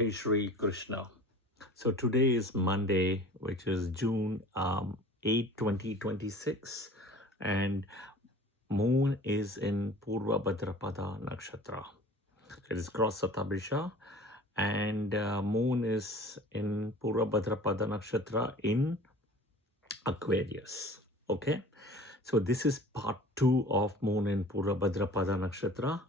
Jai Shri Krishna. So today is Monday, which is June 8, 2026, and moon is in Purva-Bhadrapada Nakshatra. It is cross Satabhisha, and moon is in Purva-Bhadrapada Nakshatra in Aquarius. Okay, so this is part 2 of moon in Purva-Bhadrapada Nakshatra.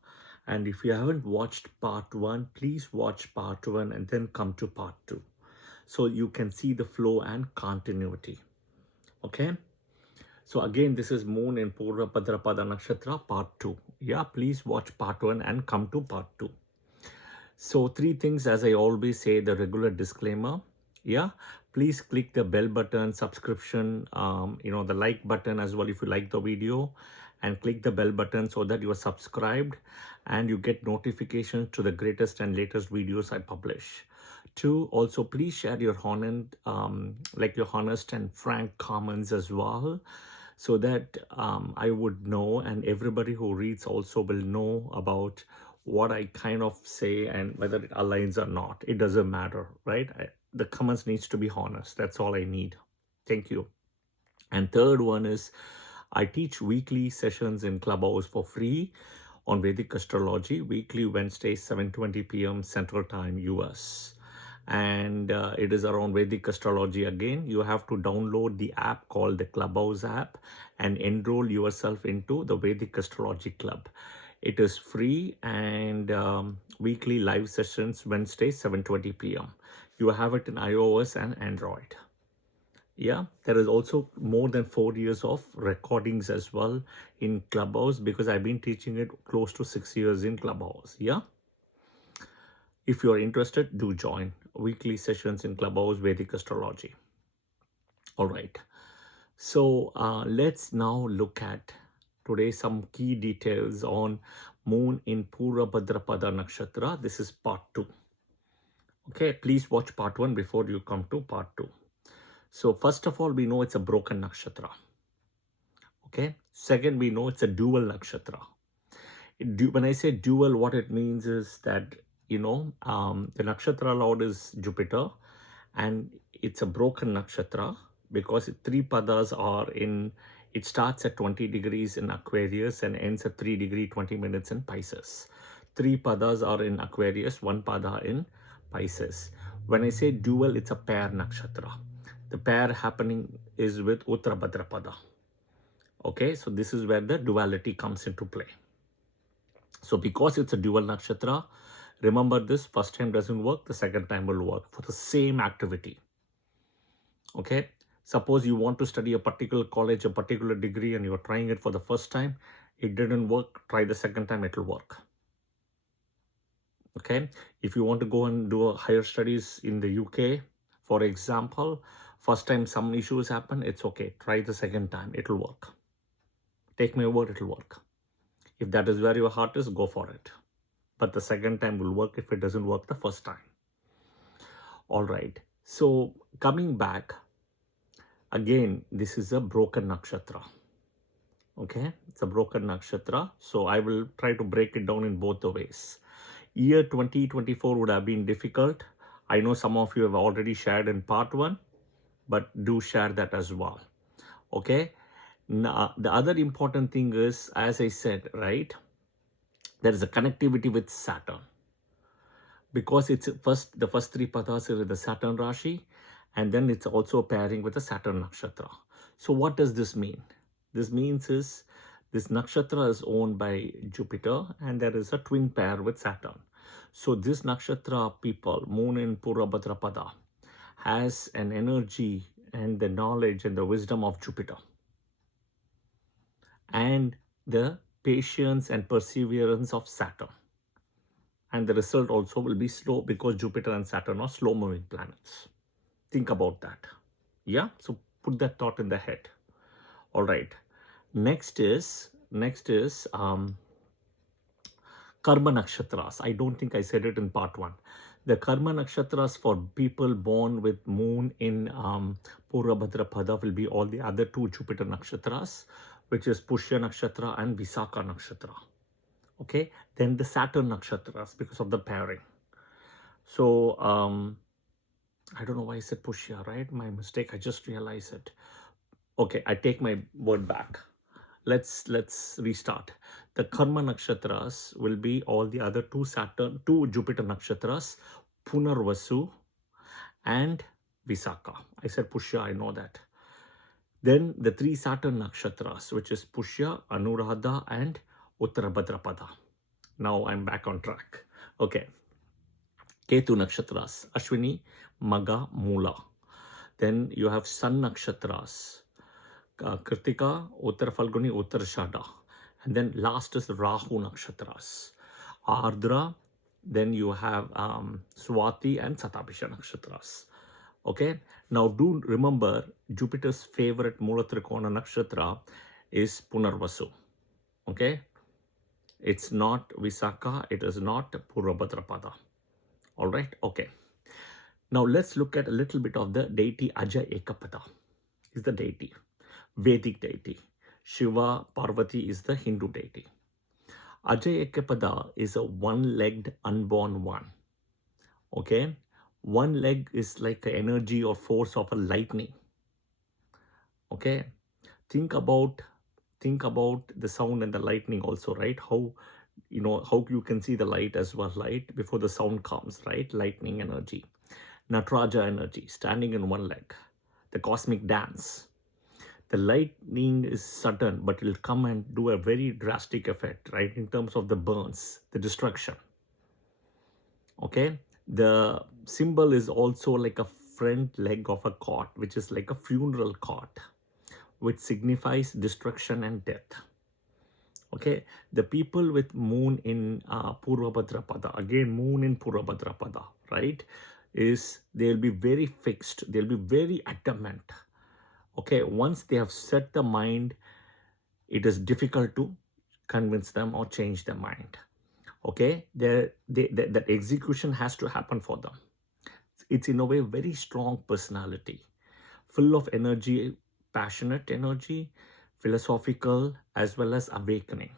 And if you haven't watched part 1, please watch part 1 and then come to part 2. So you can see the flow and continuity. Okay. So again, this is moon in Purva-Bhadrapada Nakshatra part 2. Yeah, please watch part 1 and come to part 2. So 3 things, as I always say, the regular disclaimer. Yeah, please click the bell button, subscription, the like button as well if you like the video, and click the bell button so that you are subscribed and you get notifications to the greatest and latest videos I publish. 2, also please share your honest and frank comments as well, so that I would know, and everybody who reads also will know about what I kind of say and whether it aligns or not. It doesn't matter, right? The comments needs to be honest. That's all I need. Thank you. And third one is I teach weekly sessions in Clubhouse for free on Vedic Astrology, weekly Wednesdays, 7:20 p.m. Central Time, US. And it is around Vedic Astrology again. You have to download the app called the Clubhouse app and enroll yourself into the Vedic Astrology Club. It is free, and weekly live sessions Wednesday 7:20 p.m. You have it in iOS and Android. Yeah, there is also more than 4 years of recordings as well in Clubhouse, because I've been teaching it close to 6 years in Clubhouse. Yeah. If you are interested, do join weekly sessions in Clubhouse Vedic Astrology. All right. So let's now look at today some key details on moon in Purva-Bhadrapada Nakshatra. This is part 2. Okay, please watch part 1 before you come to part 2. So first of all, we know it's a broken nakshatra. Okay. Second, we know it's a dual nakshatra. When I say dual, what it means is that, the nakshatra lord is Jupiter, and it's a broken nakshatra because 3 padas are in, it starts at 20 degrees in Aquarius and ends at 3 degrees 20 minutes in Pisces. 3 padas are in Aquarius, 1 pada in Pisces. When I say dual, it's a pair nakshatra. The pair happening is with Uttarabhadrapada. Okay, so this is where the duality comes into play. So because it's a dual nakshatra, remember this, first time doesn't work, the second time will work for the same activity. Okay, suppose you want to study a particular college, a particular degree, and you're trying it for the first time, it didn't work, try the second time, it will work. Okay, if you want to go and do a higher studies in the UK, for example, first time some issues happen, it's okay, try the second time, it will work. Take my word, it will work. If that is where your heart is, go for it. But the second time will work if it doesn't work the first time. All right. So coming back, again, this is a broken nakshatra. Okay, it's a broken nakshatra. So I will try to break it down in both the ways. Year 2024 would have been difficult. I know some of you have already shared in part 1, but do share that as well. Okay. Now, the other important thing is, as I said, right, there is a connectivity with Saturn, because it's the first 3 padas are the Saturn Rashi, and then it's also pairing with the Saturn Nakshatra. So what does this mean? This means is this nakshatra is owned by Jupiter, and there is a twin pair with Saturn. So this nakshatra people, moon in Purva-Bhadrapada, has an energy and the knowledge and the wisdom of Jupiter, and the patience and perseverance of Saturn. And the result also will be slow, because Jupiter and Saturn are slow moving planets. Think about that. Yeah, so put that thought in the head. All right. Next is Karma Nakshatras. I don't think I said it in part 1. The Karma Nakshatras for people born with moon in Purva-Bhadrapada will be all the other 2 Jupiter Nakshatras, which is Pushya Nakshatra and Visakha Nakshatra. Okay, then the Saturn Nakshatras because of the pairing. So I don't know why I said Pushya, right? My mistake. I just realized it. Okay, I take my word back. Let's restart. The Karma nakshatras will be all the other two Jupiter nakshatras, Punarvasu and Visakha. I said Pushya, I know that. Then the three Saturn nakshatras, which is Pushya, Anuradha, and Uttarabhadrapada. Now I'm back on track. Okay. Ketu nakshatras, Ashwini, Maga, Mula. Then you have Sun nakshatras, Kritika, Uttar Falguni, Uttar Shada. And then last is Rahu nakshatras, Ardra. Then you have Swati and Satabhisha nakshatras. Okay. Now do remember Jupiter's favorite Mula Trikona nakshatra is Punarvasu. Okay. It's not Visakha. It is not Purva-Bhadrapada. All right. Okay. Now let's look at a little bit of the deity Aja Ekapada. Is the deity. Vedic deity. Shiva Parvati is the Hindu deity. Aja Ekapada is a one-legged unborn one. Okay. One leg is like the energy or force of a lightning. Okay. Think about the sound and the lightning also, right? How you can see the light as well, light before the sound comes, right? Lightning energy. Nataraja energy, standing in one leg. The cosmic dance. The lightning is sudden, but it will come and do a very drastic effect, right? In terms of the burns, the destruction. Okay. The symbol is also like a front leg of a cot, which is like a funeral cot, which signifies destruction and death. Okay, the people with moon in Purva-Bhadrapada, again moon in Purva-Bhadrapada, right, is they'll be very fixed, they'll be very adamant. Okay, once they have set the mind, it is difficult to convince them or change their mind. Okay, that execution has to happen for them. It's in a way very strong personality, full of energy, passionate energy, philosophical, as well as awakening,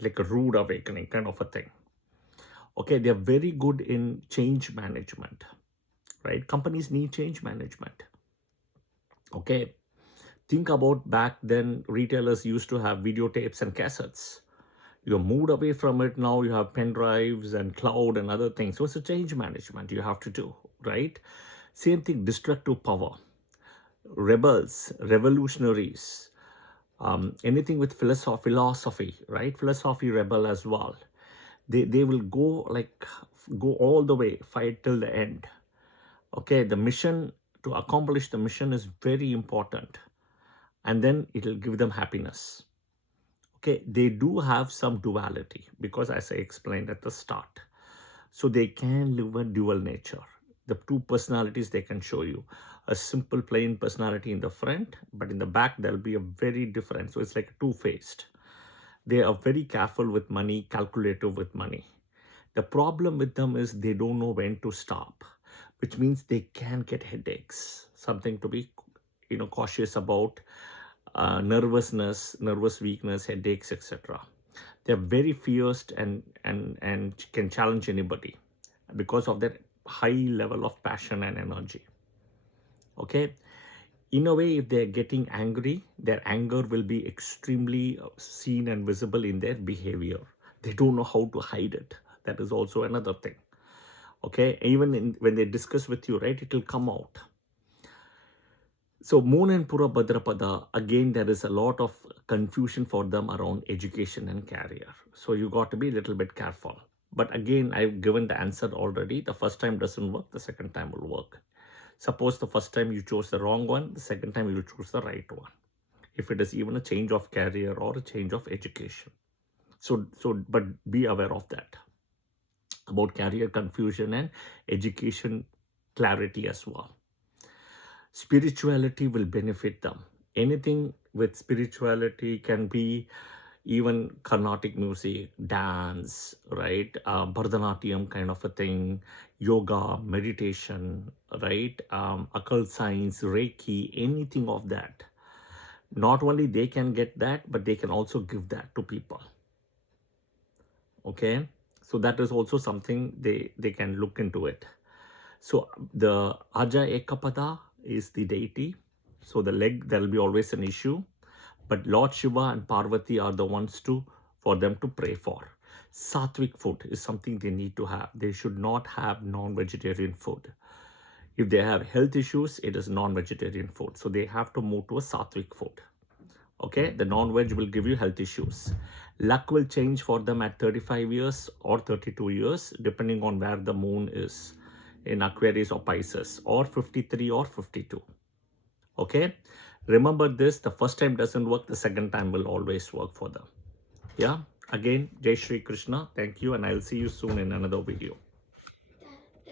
like a rude awakening kind of a thing. Okay, they're very good in change management, right? Companies need change management. Okay, think about back then, retailers used to have videotapes and cassettes. You moved away from it. Now you have pen drives and cloud and other things. So it's a change management you have to do, right? Same thing, destructive power, rebels, revolutionaries, anything with philosophy, right? Philosophy rebel as well. They will go all the way, fight till the end. Okay, the mission, to accomplish the mission is very important, and then it will give them happiness. Okay, they do have some duality because, as I explained at the start, so they can live a dual nature. The two personalities they can show you, a simple plain personality in the front, but in the back there'll be a very different. So it's like two-faced. They are very careful with money, calculative with money. The problem with them is they don't know when to stop, which means they can get headaches. Something to be, cautious about. Nervousness, nervous weakness, headaches, etc. They're very fierce and can challenge anybody because of their high level of passion and energy. Okay, in a way, if they're getting angry, their anger will be extremely seen and visible in their behavior. They don't know how to hide it. That is also another thing. Okay, even when they discuss with you, right, it will come out. So Moon and Purva-Bhadrapada, again, there is a lot of confusion for them around education and career. So you got to be a little bit careful. But again, I've given the answer already. The first time doesn't work, the second time will work. Suppose the first time you chose the wrong one, the second time you will choose the right one. If it is even a change of career or a change of education. But be aware of that. About career confusion and education clarity as well. Spirituality will benefit them. Anything with spirituality can be even Carnatic music, dance, right? Bharatanatyam kind of a thing, yoga, meditation, right? Occult science, Reiki, anything of that. Not only they can get that, but they can also give that to people. Okay? So that is also something they can look into it. So the Aja Ekapada is the deity. So the leg, there'll be always an issue. But Lord Shiva and Parvati are the ones for them to pray for. Sattvic food is something they need to have. They should not have non-vegetarian food. If they have health issues, it is non-vegetarian food. So they have to move to a sattvic food. Okay, the non-veg will give you health issues. Luck will change for them at 35 years or 32 years, depending on where the moon is in Aquarius or Pisces, or 53 or 52. Okay, remember this, the first time doesn't work, the second time will always work for them. Yeah, again, Jai Shri Krishna. Thank you, and I'll see you soon in another video.